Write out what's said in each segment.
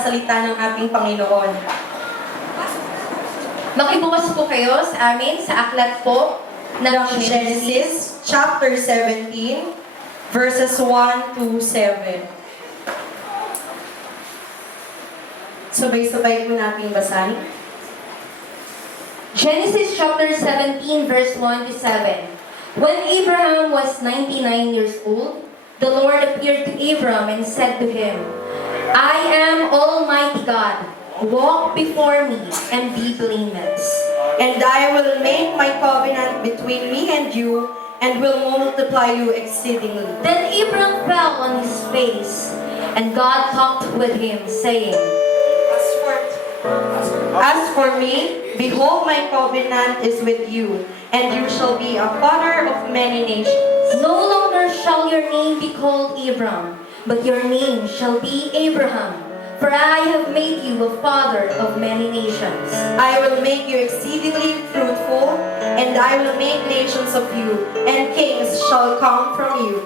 salita ng ating Panginoon. Makibukas po kayo sa amin sa aklat po ng Genesis chapter 17 verses 1 to 7. Sabay-sabay po natin basahin. Genesis chapter 17 verse 1 to 7. When Abraham was 99 years old, the Lord appeared to Abram and said to him, I am Almighty God. Walk before me and be blameless. And I will make my covenant between me and you, and will multiply you exceedingly. Then Abram fell on his face, and God talked with him, saying, As for me, behold, my covenant is with you, and you shall be a father of many nations. No longer shall your name be called Abram, but your name shall be Abraham, for I have made you a father of many nations. I will make you exceedingly fruitful, and I will make nations of you, and kings shall come from you.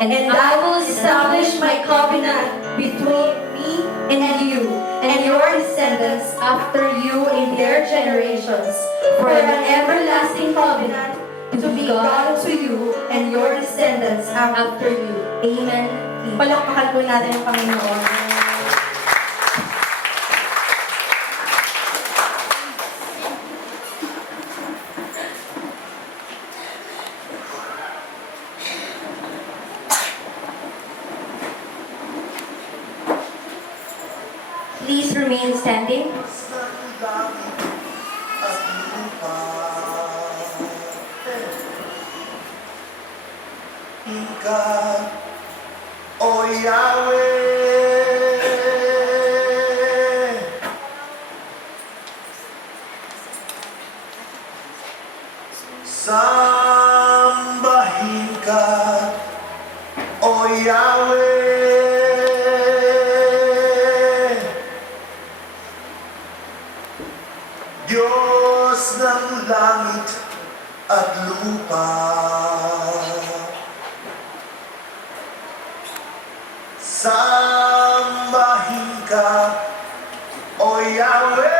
And I will establish my covenant between me and you, and your descendants after you in their generations, for an everlasting covenant to be God to you and your descendants after you. Amen. Palakpakan po natin ang Panginoon. Please remain standing. God, O Yahweh, sambahin ka, O Yahweh, Diyos ng langit at lupa. Sambahin ka, O Yahweh.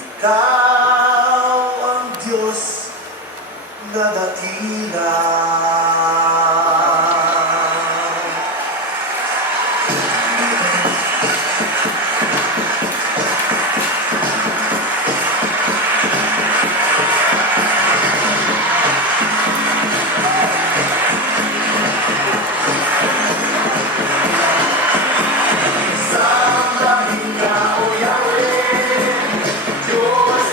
Ikaw ang Diyos na dakila. Sambahin ka, O Yahweh, Diyos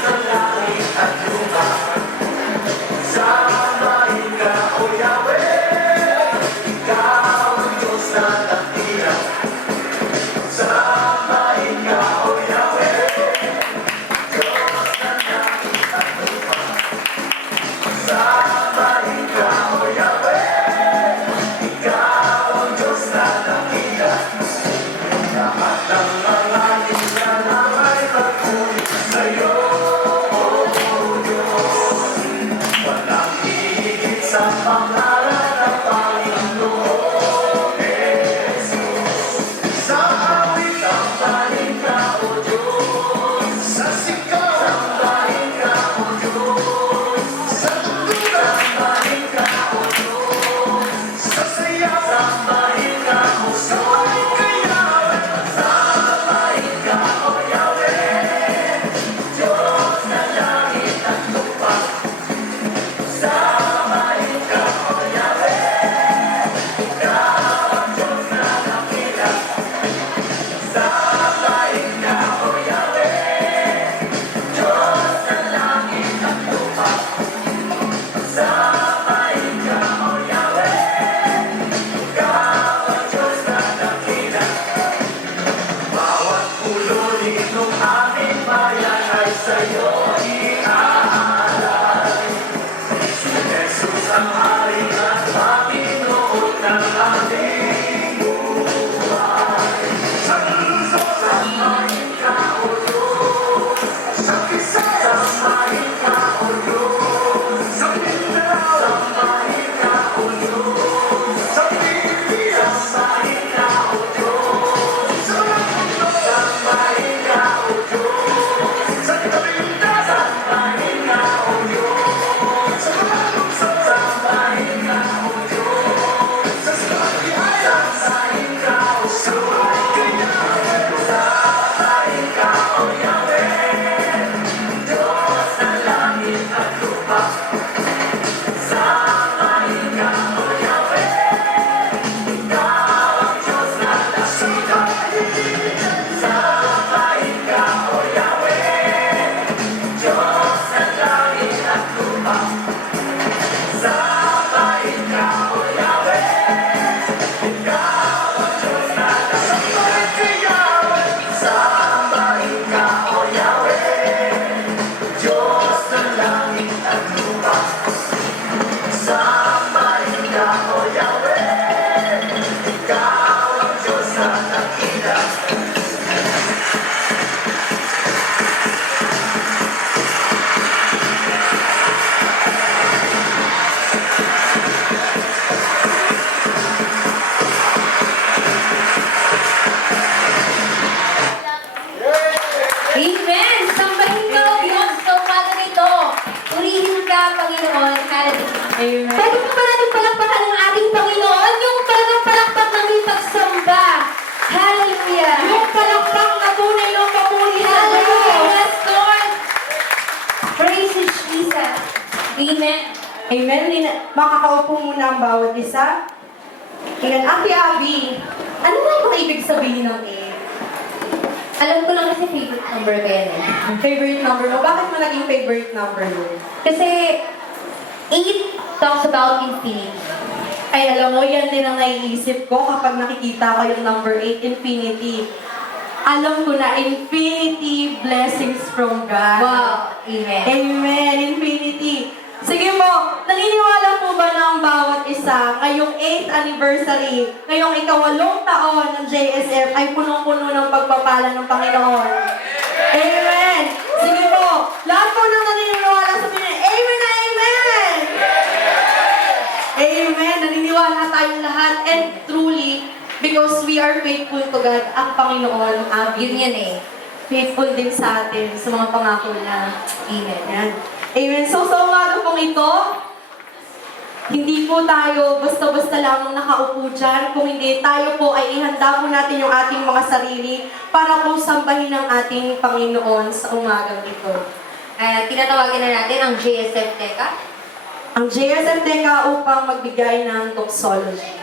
Amen. Makakaupo muna ang bawat isa. Ayan, Ate Abby, ano ba yung ibig sabihin ng 8? Alam ko lang kasi favorite number ko yan eh. Favorite number mo? Bakit mo naging favorite number mo? Kasi 8 talks about infinity. Ay, alam mo, yan din ang naiisip ko kapag nakikita ko yung number 8, infinity. Alam ko na, infinity blessings from God. Wow, amen. Amen, infinity. Sige po, naniniwala po ba na ang bawat isa ngayong 8th anniversary, ngayong ikawalong taon ng JSF ay punong-puno ng pagpapala ng Panginoon? Amen! Sige po, lahat po nang naniniwala sa Panginoon, Amen na Amen! Amen! Naniniwala tayong lahat and truly, because we are faithful to God, ang Panginoon, Yun yan eh. faithful din sa atin sa mga pangako niya. Amen. Ayan. Amen. So, sa umaga pong ito, hindi po tayo basta-basta lamang nakaupo dyan. Kung hindi, tayo po ay ihanda po natin yung ating mga sarili para po sambahin ang ating Panginoon sa umagang ito. Tinatawagan na natin ang JSF Teka. Ang JSF Teka upang magbigay ng doxology.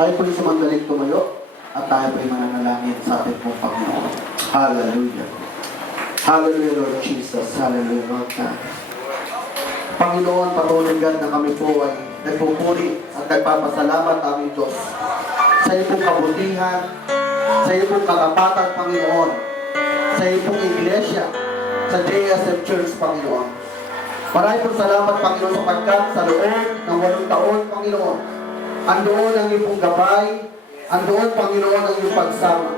Tayo po'y sumandaling tumayo at tayo po'y mananalangin sa ating pong Panginoon. Hallelujah. Hallelujah, Lord Jesus. Hallelujah, Lord God. Panginoon, patuloy God na kami po ay nagpupuri at nagpapasalamat aming Diyos sa iyo pong kabutihan, sa iyo pong katapatan, Panginoon, sa iyo pong iglesia, sa JSF Church, Panginoon. Maraming pong salamat, Panginoon, sapagkat sa loob ng 8 taon, Panginoon, andoon ang iyong pong gabay, andoon, Panginoon, ang iyong pagsama.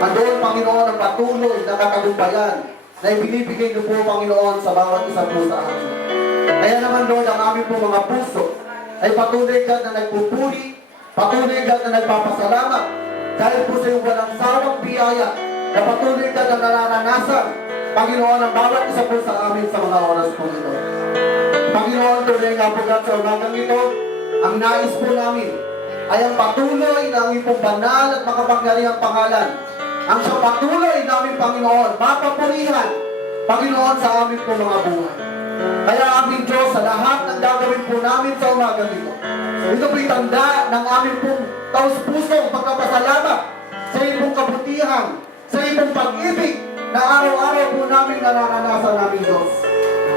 Andoon, Panginoon, ang patuloy na katagumpayan na ibinibigay niyo po, Panginoon, sa bawat isa po sa amin. Kaya naman, Lord, ang aming po mga puso ay patuloy God na nagpupuri, patuloy God na nagpapasalamat dahil po sa iyong walang sawang biyaya na patuloy God na nararanasan, Panginoon, ang bawat isa po sa amin sa mga oras po ito. Panginoon, tuloy nga po God sa umagang ito, ang nais po namin ay ang patuloy na ang iyong banal at makapangyarihang pangalan. Ang siyang patuloy namin, Panginoon, mapapurihan, Panginoon, sa amin po mga buhay. Kaya aming Diyos, sa lahat ng gagawin po namin sa umagang ito, ito po'y tanda ng aming pong taus-pusong pagpapasalamat sa iyong pong kabutihan, sa iyong pong pag-ibig na araw-araw po namin nararanasan namin, Diyos.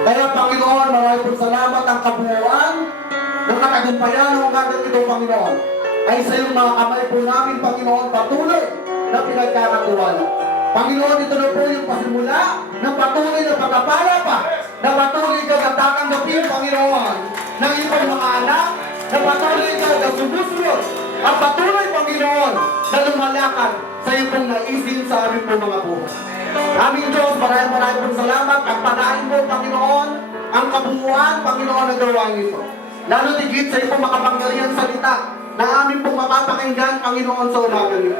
Kaya, Panginoon, maraming pong salamat ang kabuuan ng katagumpayan ng umagang ito, Panginoon, ay sa iyong mga kamay po namin, Panginoon, patuloy na pinagkakatuwala. Panginoon, ito na po yung pasimula ng patuloy na pagkapala pa, na patuloy ka na tatanggapin, Panginoon, ng iyong mga anak, na patuloy ka na sumusunod, at patuloy, Panginoon, na lumalakad sa iyong pong naisin sa aming pong mga buhay. Aming Diyos, maraming pong salamat at panahin mo, Panginoon, ang kabuuan, Panginoon, na gawain ito. Lalo tigit sa iyong pong makapangyarihan salita na aming pong mapapakinggan, Panginoon, sa umagang ito.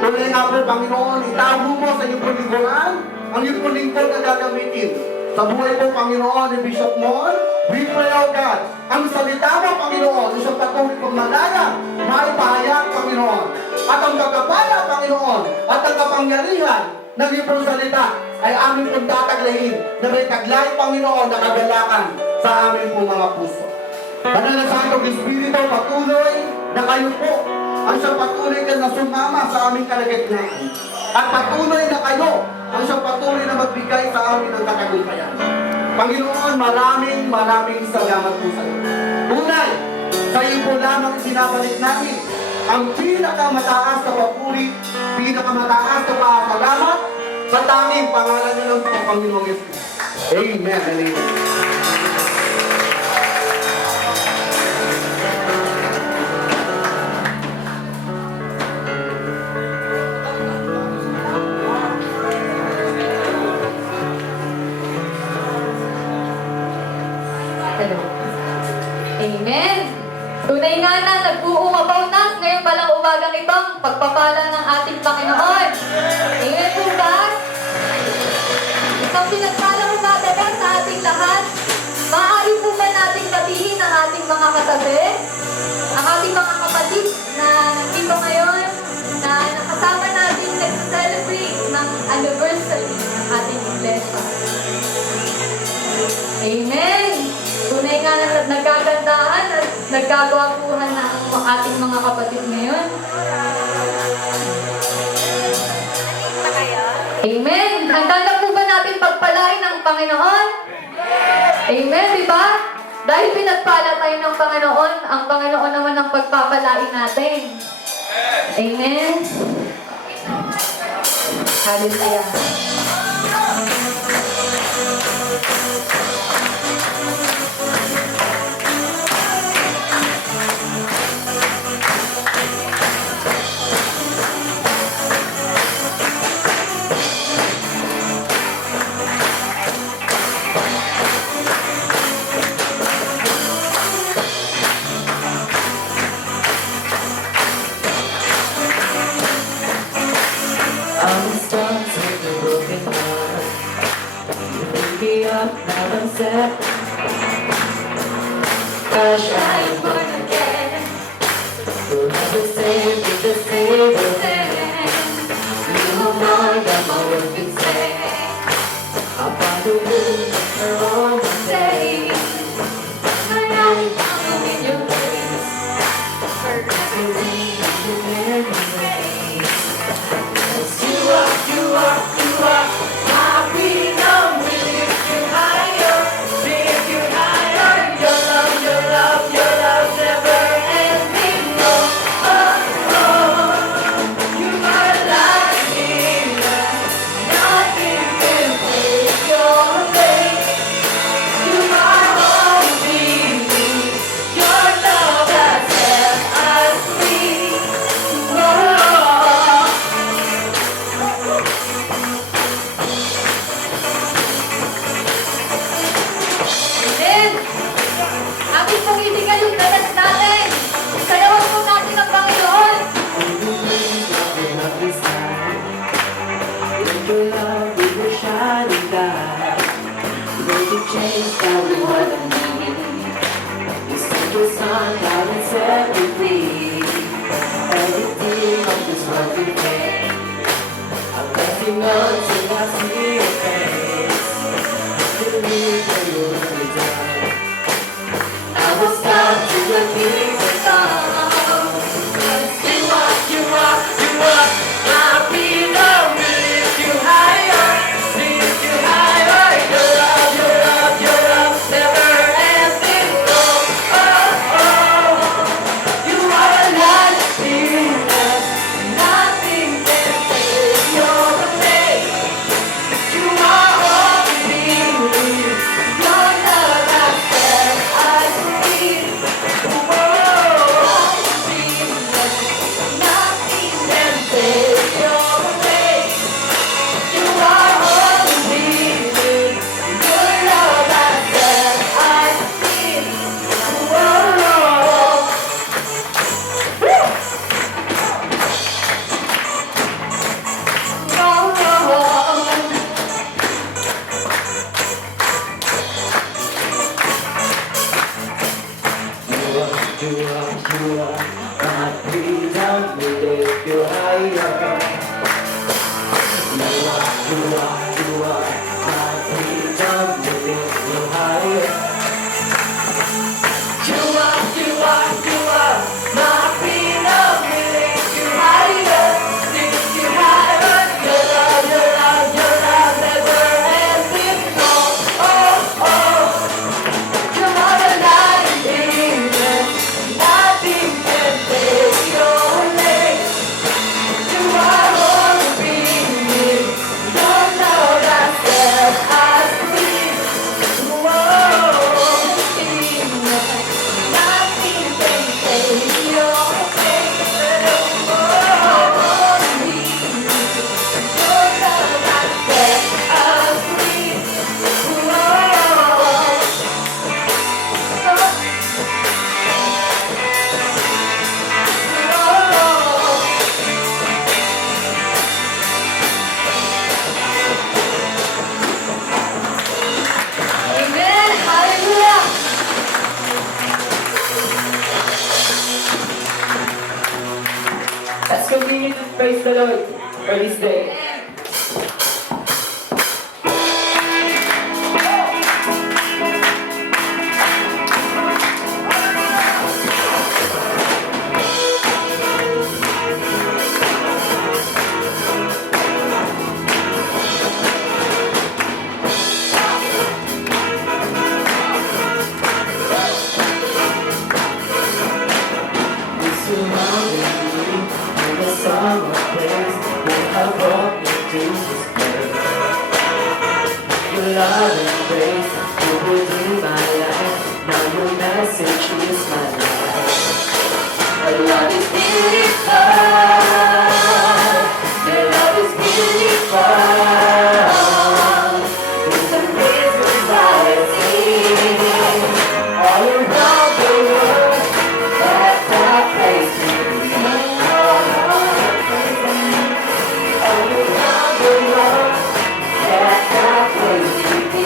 Tuloy nga po, Panginoon, itago mo sa iyong pong lingkuran ang iyong pong lingkod na gagamitin. Sa buhay po, Panginoon, ni Bishop Mon, we pray, O God, ang salita mo, Panginoon, isang patuloy kong malaya, maipahayag, Panginoon, at ang pagkapala, Panginoon, at ang kapangyarihan ng iyong pong salita ay aming pong tataglayin na may taglay, Panginoon, na kagalakan sa aming pong mga puso. Banal na Santong Espiritu, patuloy na kayo po ang siyang patuloy na sumama sa aming kalagitnaan. At patuloy na kayo ang siyang patuloy na magbigay sa amin ng katagumpayan. Panginoon, maraming salamat po sa iyo. Tunay, sa iyo po lamang sinabalik namin ang pinakamataas na papuri, pinakamataas na pasalamat sa tanging pangalan niyo ng Panginoong Yesus. Amen. Amen. Amen. Tunay nga na, nag-uumabaw na ngayon palang umagang itong pagpapala ng ating Panginoon. Amen po ba? Isang pinagpalang umaga na sa ating lahat. Maaari po ba nating batiin ang ating mga katabi? Ang ating mga kapatid na nandito ngayon na nakasama natin nag-celebrate ng anniversary ng ating iglesia. Amen. Tunay nga na nagkagandahan at nagkagwapuhan na ang ating mga kapatid ngayon. Amen. Handa na po ba natin pagpalain ng Panginoon? Amen, di ba? Dahil pinagpala tayo ng Panginoon, ang Panginoon naman ang pagpapalain natin. Amen. Hallelujah. Cause I'm born again. Forever saved with the Savior's hand. You are more than my words can say. Upon the womb of her own day. My eyes follow in your face. Forever Make a change that we want to need. You sent your son down and set me free. Everything of this world we face, I'm blessing until I see your face. Believe that you'll be done. I will stop to the king's song. You are my freedom. Lift you higher, lift you higher. Your love never ends. Oh, oh, you are not fearless. Nothing can take your place. You are all me. Your love has set us free. Oh, nothing can take your place. You are all we need. Your love has set us free. Whoa. You are my freedom, we lift you higher. You are my freedom, we lift you higher. You are my freedom, we lift you higher, lift you higher. Your love never ends. Oh, oh. You are a light in me. Nothing can take your place. You are all we need. Your love has set us free. Whoa, nothing can take your place. Oh, we need. Your love has set us free. Whoa. Amen. Hallelujah. Let's continue to praise the Lord for this day. You surrounded me in the summer place. You have brought me to this place. Your love and grace, you will be my life. Now your message is my life. Your love is beautiful. Your love is beautiful. It's the reason why I sing all around the world. That's our place to be. All around the world. That's our place to be.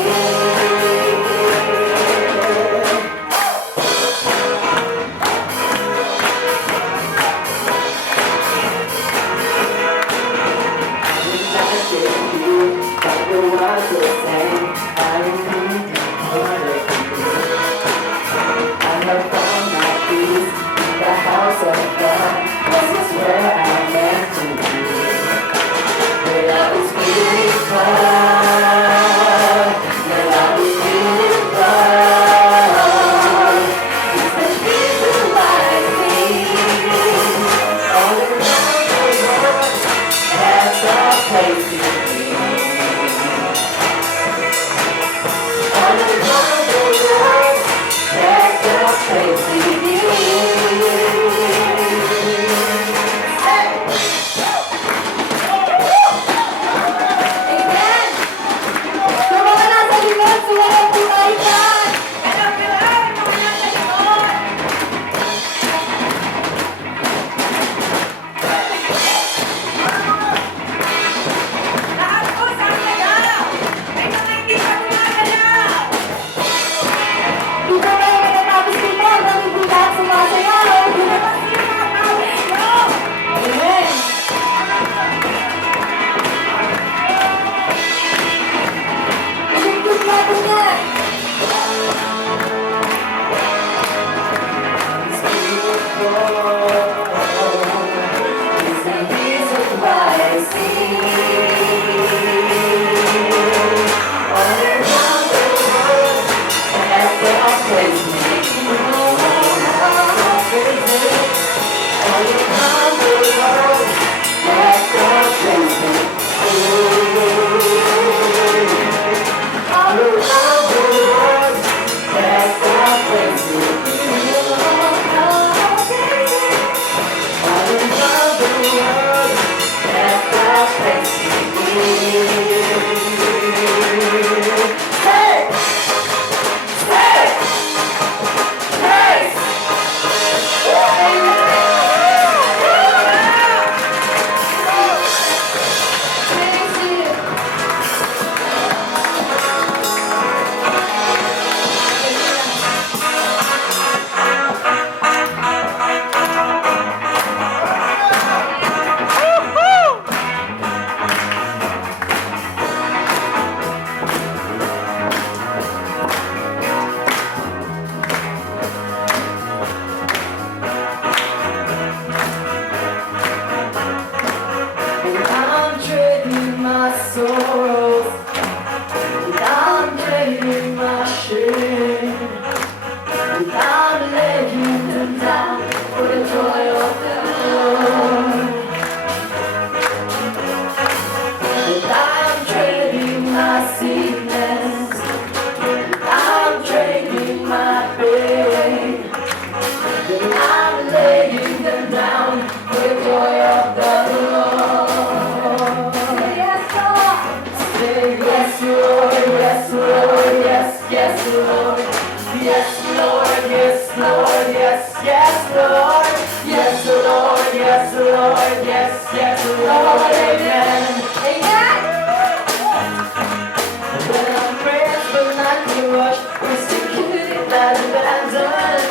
not to rush. Persecuted, not abandoned.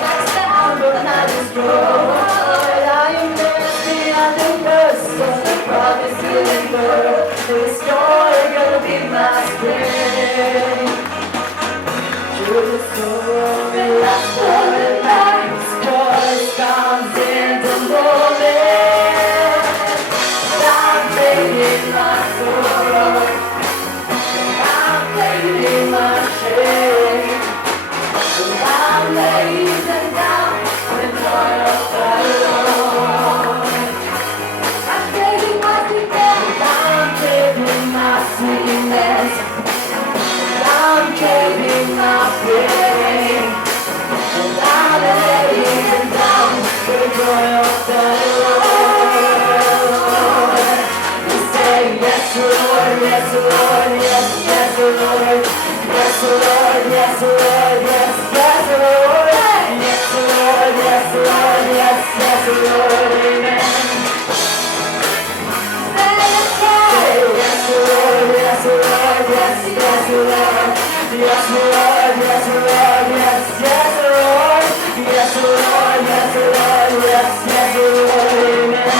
Cast down, but not destroyed. I am blessed beyond the worst. So the promise healing word. This joy gonna be my strength. Through the storm and last for the night, voice comes in the moment. I'm taking my sorrow, I'm taking my shame, I'm laying them down with joy of the Lord. I'm taking my sickness, I'm taking my sweetness, I'm taking my pain, and I'm laying them down with joy of the Lord. We say yes, Lord, yes, Lord, yes, yes, Lord, yes, Lord, yes, Lord, yes, yes, Lord, yes, Lord, yes, Lord, yes, yes, Lord, amen. Say yes, Lord, yes, Lord, yes, yes, Lord, yes, Lord, yes, Lord, yes, yes, Lord, yes, Lord, yes, Lord, yes, yes, Lord, amen.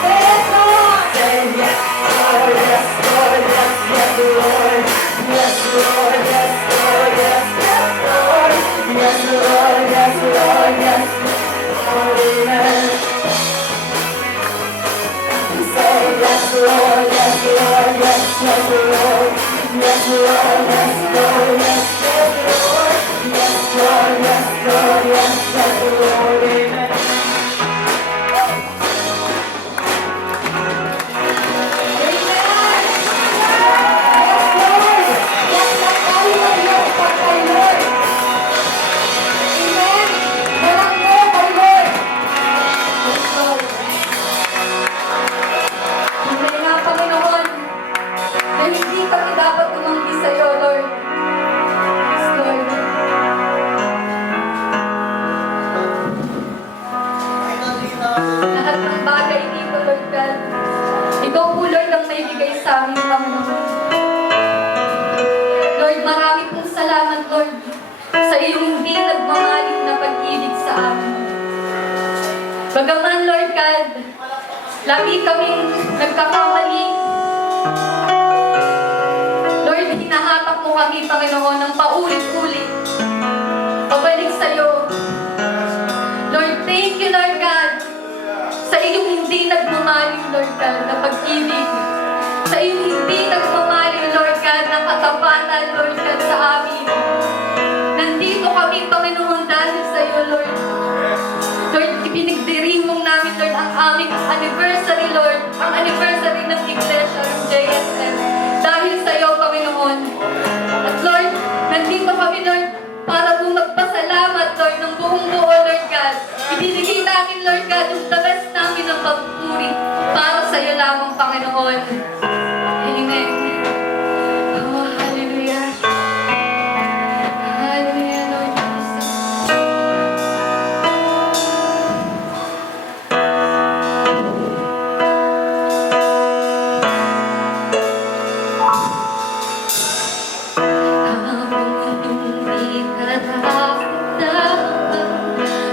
Yes, Lord, say yes, Lord, yes, Lord, yes, yes, Lord, yes, Lord, yes, Lord, yes, yes, Lord, yes, Lord, yes, Lord, yes, Lord, amen. Say yes, Lord, yes, Lord, yes, yes, Lord, yes, Lord, yes, Lord, yes, yes, Lord, yes, Lord, yes, Lord, yes, yes, Lord, amen. Tunay nga, Panginoon, na hindi kami dapat tumanggi sa iyo, Lord. Yes, Lord. Lahat ng bagay dito, Lord God. Ikaw po, Lord, ang naibigay sa amin, Panginoon. Lord, marami pong salamat, Lord, sa iyong hindi nagmamalit na pag-ibig sa amin. Bagaman, Lord God, lagi kaming nagkakamali. Lord, hinahatak mo kami, Panginoon, ng paulit-ulit. Pabalik sa iyo. Lord, thank you, Lord God, sa iyong hindi nagmamaling, Lord God, na pag-ibig. Sa iyong hindi nagmamaling, Lord God, na katapatan, Lord God, sa amin. Nandito kami, Panginoon, dahil sa iyo, Lord. Lord, pinigdirimong namin, Lord, ang aming anniversary, Lord. Ang anniversary ng Iglesia, ng JSM. Dahil sa iyo, Panginoon. At Lord, nandito kami, Lord, para po magpasalamat, Lord, ng buong buo, Lord God. Ibinigay namin, Lord God, yung the best namin ng pagpuri para sa iyo lamang, Panginoon. Amen. Oh, hallelujah. Hallelujah, Lord Jesus.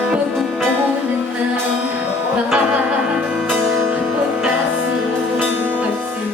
Pag-uulan ng baha at pagkas ng pagsisimula.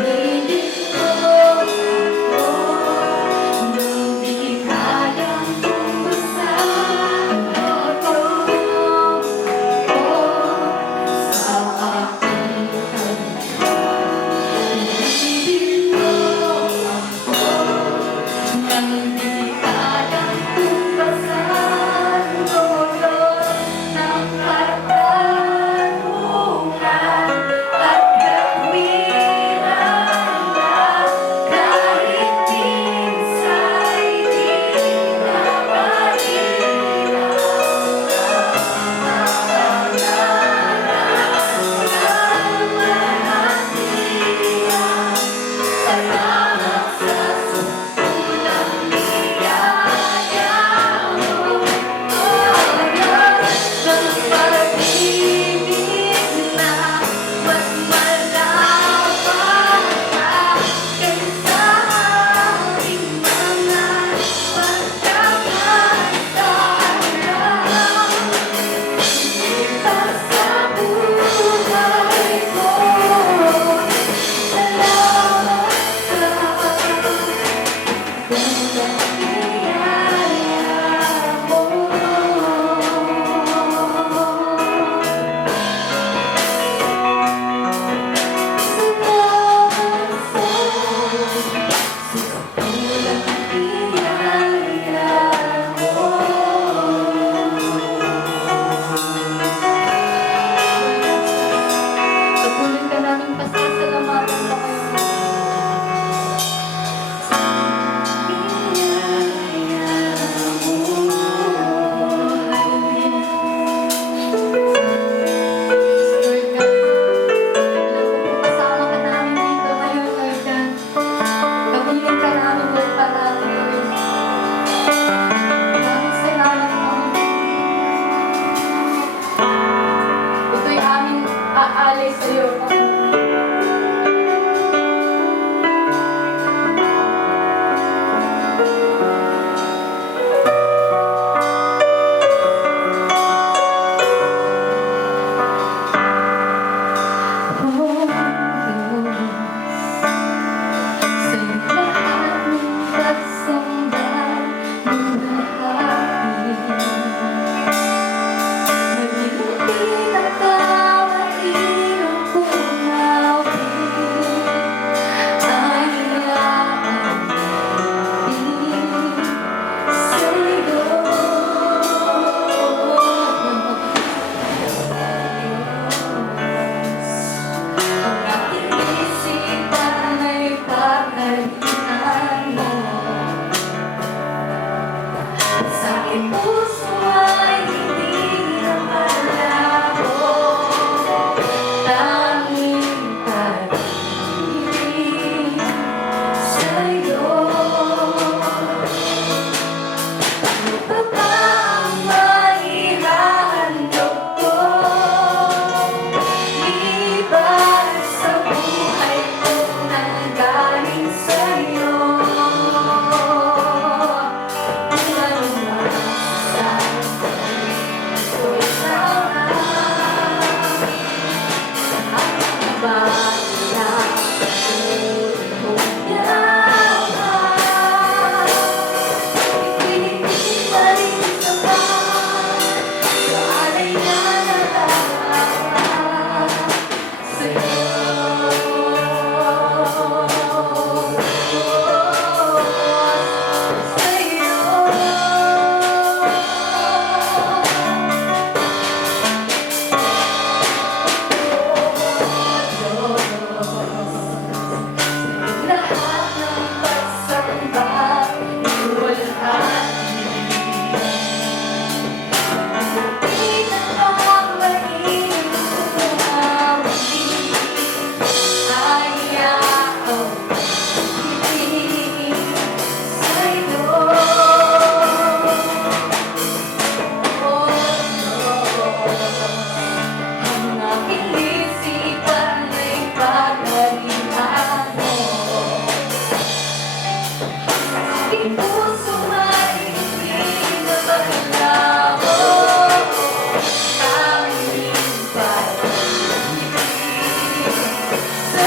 Inilip ko ako nung di kayang tumbasan ako sa aking kaluluwa. Inilip ko ako nang di kayang tumbasan ng katarungan at gawin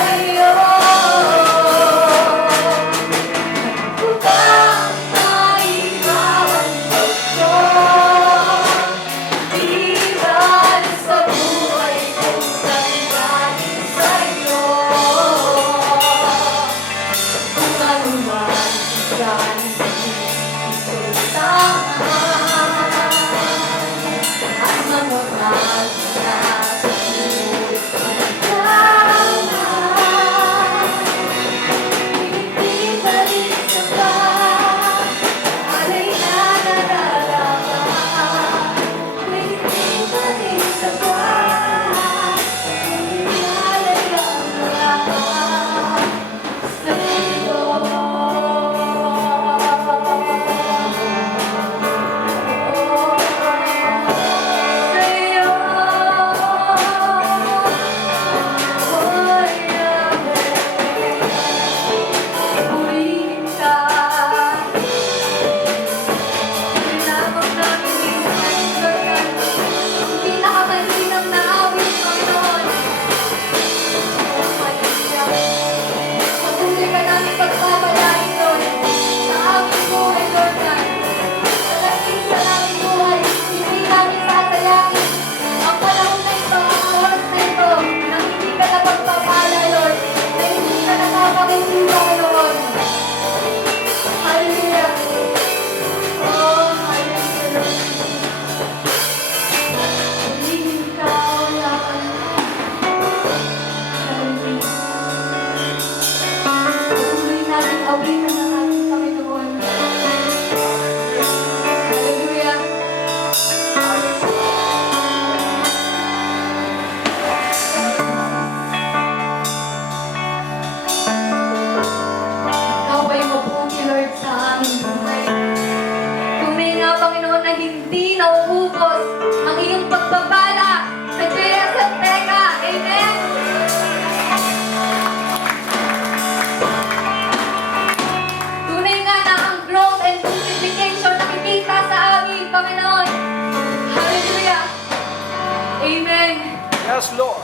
sa'yo. Upang maibaw ang gusto, iban sa buhay kong nanggaling sa'yo. Kung ano man galing ito'y tama, at mamutag na sa puso't tama. Hindi pa rin sapat, alay na nadarama. Hindi pa rin sapat, alay ang lahat sa'yo. Sa'yo, oy, purihin ka. Pinabot namin minsan, ang pinakamahinang na awit, Panginoon. Oh, hallelujah. Patuloy ka namin pagpapalain, Lord, sa aming buhay, Lord God. Sa lasing sa aming buhay, hindi namin sasayangin ang panahon na ito, ang oras na ito, na hindi ka na pagpapala, Lord, na hindi ka nakapakinggan, Panginoon. Hallelujah. Oh, hallelujah, Lord. Purihin ka, wala ka na. Hallelujah. Patuloy natin awitan ang ating Panginoon. Hallelujah. Ikaw ay mabuti, Lord, sa aming buhay. Tunay nga, Panginoon, na hindi nauubos ang iyong pagpapala sa JS at Teka. Amen. Tunay nga na ang growth and multiplication nakikita sa amin, Panginoon. Hallelujah. Amen. Yes, Lord.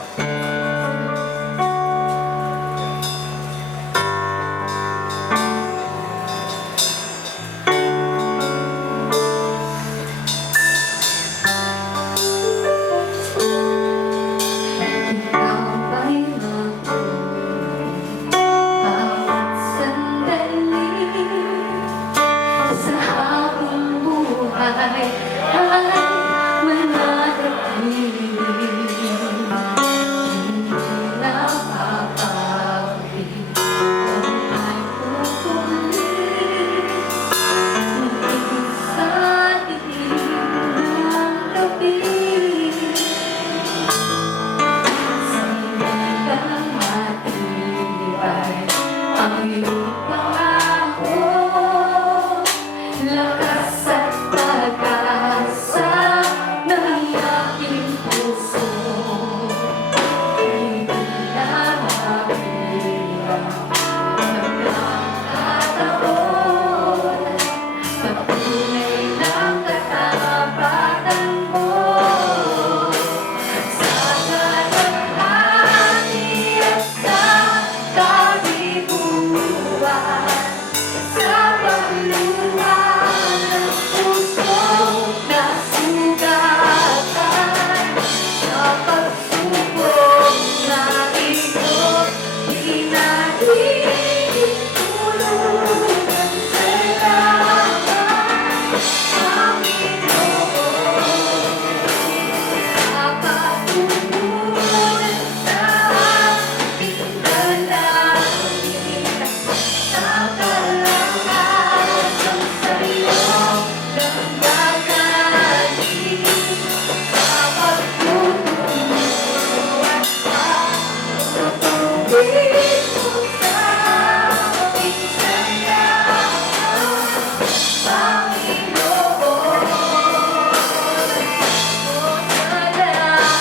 Ikaw ba'y bawat sandali sa habang buhay ay mananatili? Hindi napapawi kung ay tutuloy sa dilim ng gabi. Ang iyong pangako, lakas at pag-asa ng aking puso. Hindi na mabilang ang pagkakataon sa tunay ng katapatan mo. Sa kalahati at sa kabiguan, sa pagluhan ng pusong nasugatan, sa pagsubok na ito't pinahihintulutan. Salamat, Panginoon, sa patutunan sa aking dalangin, sa kalakasan sa'yo ng gagaling, sa pagtutulungan sa tuwid mo sa aking sandalan, Panginoon. Salamat.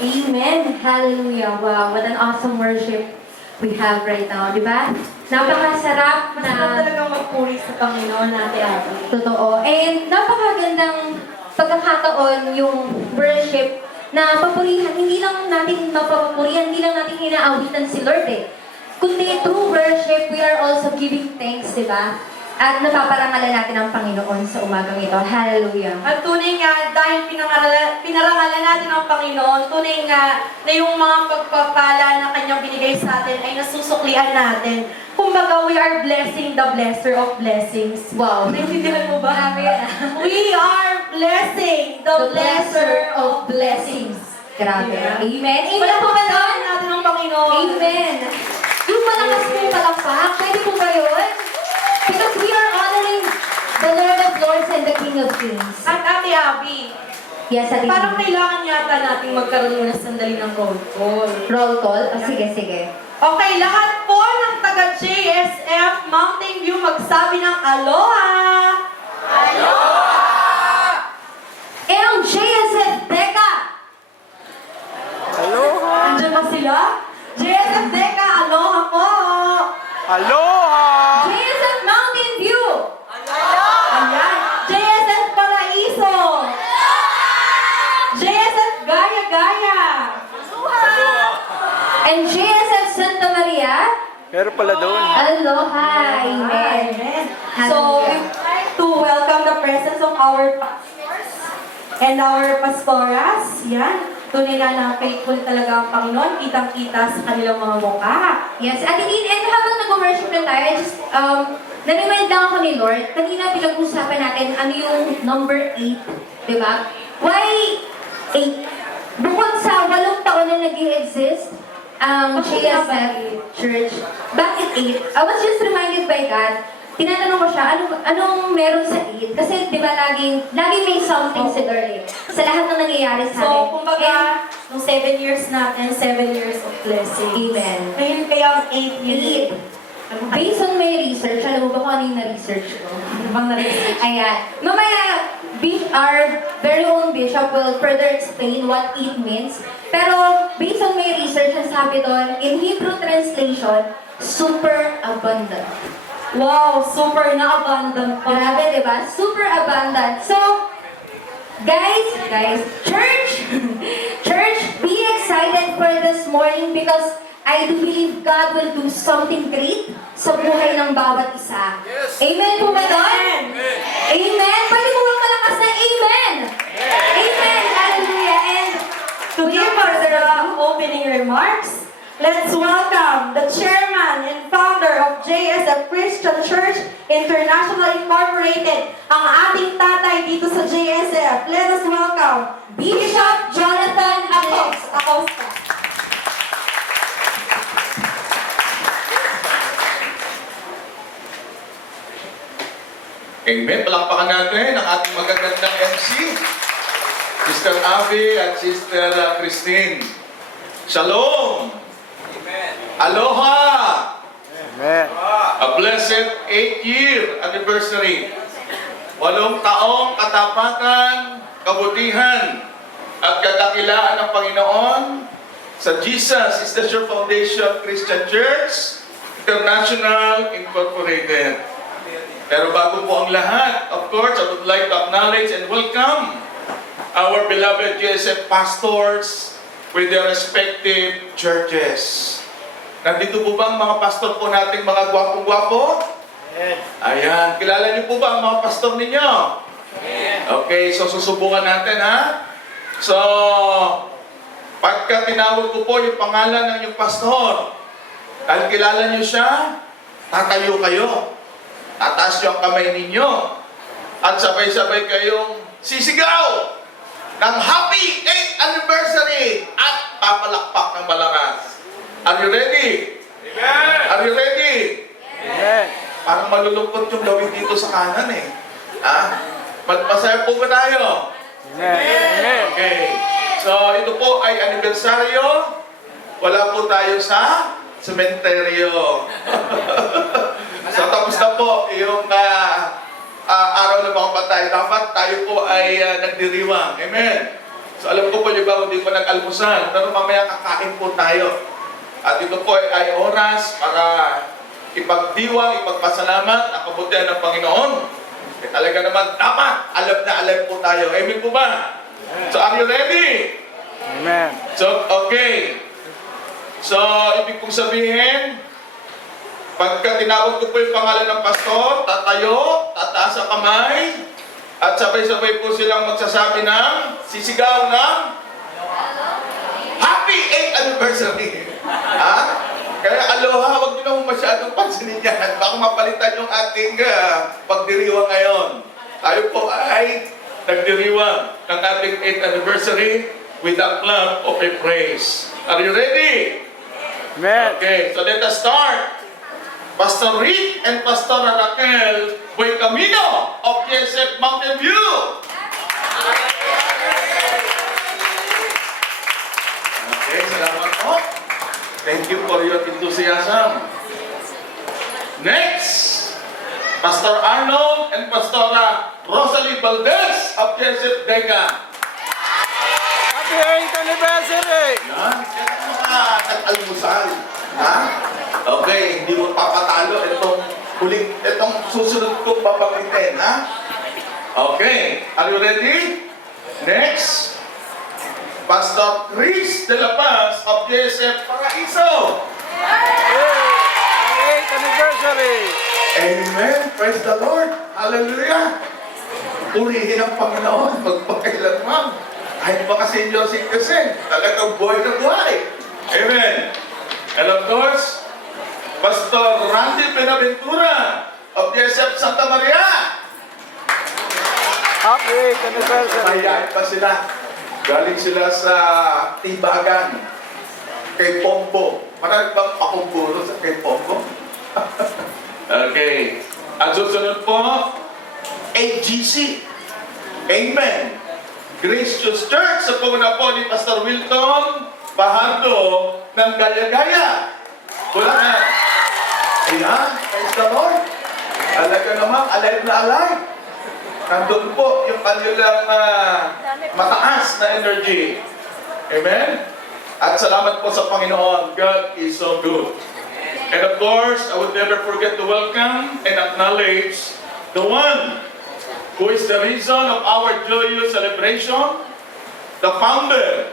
Amen. Hallelujah. Wow, what an awesome worship we have right now, di ba? Napakasarap Masarap na talagang magpuri sa Panginoon natin, Abby. totoo. And napakagandang pagkakataon yung worship na papurihan. Hindi lang natin mapapurihan, hindi lang natin hinaawitan si Lord eh. Kundi through worship, we are also giving thanks, di ba? At napaparangalan natin ang Panginoon sa umagang ito. Hallelujah. At tunay nga, dahil pinarangalan natin ang Panginoon, tunay nga na yung mga pagpapala na Kanyang binigay sa atin ay nasusuklian natin. Kumbaga, we are blessing the blesser of blessings. Wow. Naintindihan mo ba? Grabe yan. We are blessing the blesser of blessings. Grabe. Yeah. Amen. Amen po ba Palakpakan doon? natin ang Panginoon. Amen. Yung malakas pong palakpak, pwede po ba yun? Because we are honoring the Lord of Lords and the King of Kings. At Ate Abby, Yes, Ate parang Tina. kailangan yata nating magkaroon muna sandali ng roll call. Roll call? Oh, sige, sige. Okay, lahat po ng taga JSF Mountain View magsabi ng Aloha! Eh, ang JSF Deca! Andiyan ba sila? JSF Deca, Aloha po! JSF Mountain View! Ayan! JSF Paraiso! JSF Gaya Gaya! And JSF Santa Maria? Meron pala doon. Aloha! Amen. Amen. So, we would like to welcome the presence of our pastors and our pastoras. Yan. Tunay nga na faithful talaga ang Panginoon. Kitang-kita sa kanilang mga mukha. Yes, Ate Dean, and habang nag-worship na tayo, just, na-remind lang ako ni Lord, kanina pinag-usapan natin ano yung number 8, di ba? Why 8? Bukod sa 8 taon na nag-i-exist, ang JSF Church, bakit 8? I was just reminded by God, tinatanong ko siya, anong meron sa 8? Kasi di ba laging may something si Lord eh, sa lahat ng nangyayari sa atin. So, kumbaga, nung 7 years natin, 7 years of blessing. Amen. Ngayon kaya ang 8 years. Based on my research, alam mo ba kung ano yung na-research ko? Ano bang na-research? Ayan. Mamaya, our very own bishop will further explain what it means. Pero, based on my research, ang sabi doon, in Hebrew translation, super abundant. Wow, super na-abundant pa. Grabe, di ba? Super abundant. So, guys, church, be excited for this morning because I do believe God will do something great sa buhay ng bawat isa. Amen po ba doon? Amen. Pwede mo bang malakas na amen? Amen. Hallelujah. And To give us the opening remarks, let's welcome the chairman and founder of JSF Christian Church International Incorporated, ang ating tatay dito sa JSF. Let us welcome Bishop Jonathan Acosta. Amen. Palakpakan natin ang ating magagandang MC, Sister Abby at Sister Christine. Shalom! Amen. Aloha! Amen. A blessed 8th-year anniversary. 8 taong katapatan, kabutihan, at kadakilaan ng Panginoon sa Jesus is the Sure Foundation Christian Church International Incorporated. Pero bago po ang lahat, of course, I would like to acknowledge and welcome our beloved JSF pastors with their respective churches. Nandito po ba ang mga pastor po nating mga gwapong-gwapo? Ayan. Kilala niyo po ba ang mga pastor ninyo? Okay, so susubukan natin ha. So, pagka tinawag ko po yung pangalan ng inyong pastor, dahil kilala niyo siya, tatayo kayo. Tataas yung kamay ninyo. At sabay-sabay kayong sisigaw ng Happy 8th Anniversary at papalakpak ng malakas. Are you ready? Amen! Are you ready? Amen. Parang malulungkot yung gawin dito sa kanan eh. Ha? Magpasaya po ba tayo? Amen. Okay. So, ito po ay anibersaryo. Wala po tayo sa sementeryo. So, tapos na po yung araw ng mga patay. Dapat tayo po ay nagdiriwang. Amen. So alam ko po yung iba hindi pa nag-almusal, pero mamaya kakain po tayo. At ito po ay oras para ipagdiwang, ipagpasalamat ang kabutihan ng Panginoon. Eh talaga naman dapat alam na alam po tayo. Amen po ba? So are you ready? Amen. So, okay. So, ibig kong sabihin, pagka tinawag ko po yung pangalan ng pastor, tatayo, tataas ang kamay, at sabay-sabay po silang magsasabi ng sisigaw ng Happy 8th Anniversary! Ha? Kaya aloha, huwag nyo naman masyadong pansinin yan. Baka mapalitan yung ating pagdiriwang ngayon. Tayo po ay nagdiriwang ng ating 8th Anniversary with a clap of a praise. Are you ready? Amen. Okay, so let us start. Pastor Rick and Pastor Raquel Buencamino of GSF Mountain View. Okay, salamat po. Thank you for your enthusiasm. Next, Pastor Arnold and Pastora Rosalie Valdez of GSF Deca. Happy 8th anniversary! Yan, yan ang mga nag-almusal. Ha? Okay, hindi mo papatalo itong susunod kong papagitin, ha? Okay, are you ready? Next, Pastor Chris De La Paz of JSF Paraiso. Yay! 8th anniversary! Amen, praise the Lord. Hallelujah. Purihin ang Panginoon magpakailanman. Kahit baka senior citizen, talagang buhay na buhay. Amen. And of course, Pastor Randy Benaventura of DSF Santa Maria. Happy 8th anniversary! Mayayain pa sila. Galing sila sa Tibagan. Kay Pompo. Marami bang pakumpuro sa kay Pompo? Okay. At susunod po, AGC. Amen. Gracious Church sa pumuna po ni Pastor Wilton Bahardo ng Gaya-Gaya. Wala na. Ayan, praise the Lord. Alaga naman, alive na alive. Nandun po yung kanilang mataas na energy. Amen? At salamat po sa Panginoon. God is so good. And of course, I would never forget to welcome and acknowledge the one who is the reason of our joyous celebration, the founder,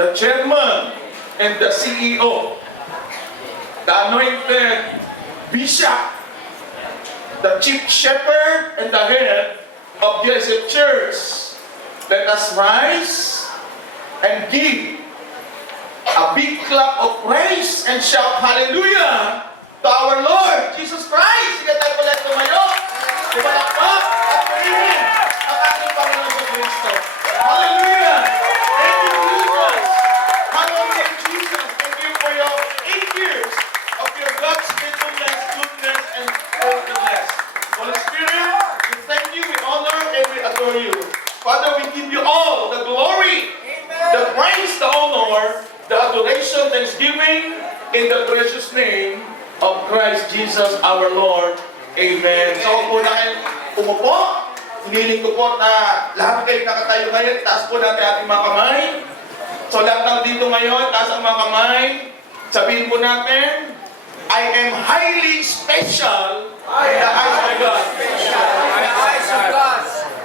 the chairman, and the CEO, the anointed bishop, the chief shepherd, and the head of JSF Church. Let us rise and give a big clap of praise and shout hallelujah to our Lord Jesus Christ. Sige tayo pala tumayo. Tumalakpak at purihin ang ating Panginoon sa Kristo. Hallelujah! Thank you, Jesus! Hallelujah, Jesus! Thank you for your 8 years of your God's faithfulness, goodness, and faithfulness. Holy Spirit, we thank you, we honor, and we adore you. Father, we give you all the glory, the praise, the honor, the adoration, thanksgiving, in the precious name of Christ Jesus our Lord. Amen. So, kung na kayo umupo, hiniling ko po na lahat kayo nakatayo ngayon, itaas po natin ating mga kamay. So, lahat ng dito ngayon, taas ang mga kamay. Sabihin po natin, I am highly special in the eyes of God.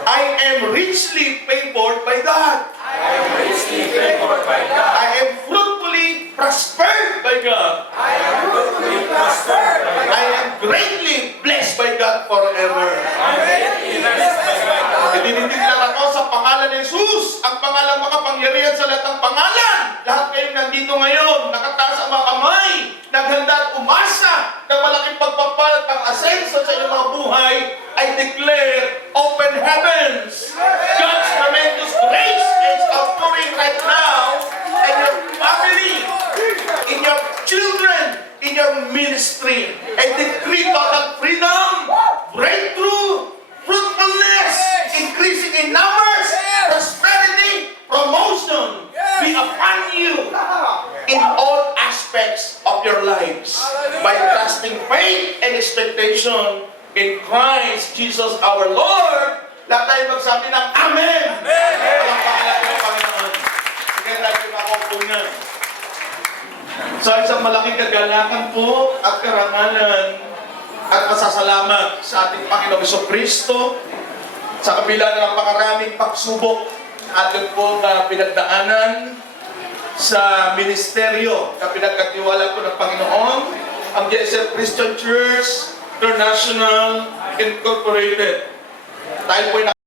I am richly favored by God. I am fruitfully prospered by God. I am greatly blessed by God forever. Idinidig lang ako sa pangalan ni Jesus, ang pangalan makapangyarihan sa lahat ng pangalan. Lahat kayong nandito ngayon, nakataas ang mga kamay, naghanda at umasa ng malaking pagpapalat ng asenso sa inyong mga buhay. I declare open heavens. God's tremendous grace is outpouring right now in your family, in your children, in your ministry. I decree total freedom, breakthrough, fruitfulness, increasing in numbers, prosperity, promotion be upon you in all aspects of your lives by trusting faith and expectation in Christ Jesus our Lord. Lahat tayo magsabi ng Amen! Amen! Ang pangalan ng Panginoon. Sa isang malaking kagalakan po at karangalan at pasasalamat sa ating Panginoong Kristo sa kabila ng napakaraming pagsubok atin po na pinagdaanan sa ministeryo na pinagkatiwala po ng Panginoon, ang JSF Christian Church International Incorporated. Tayo po ay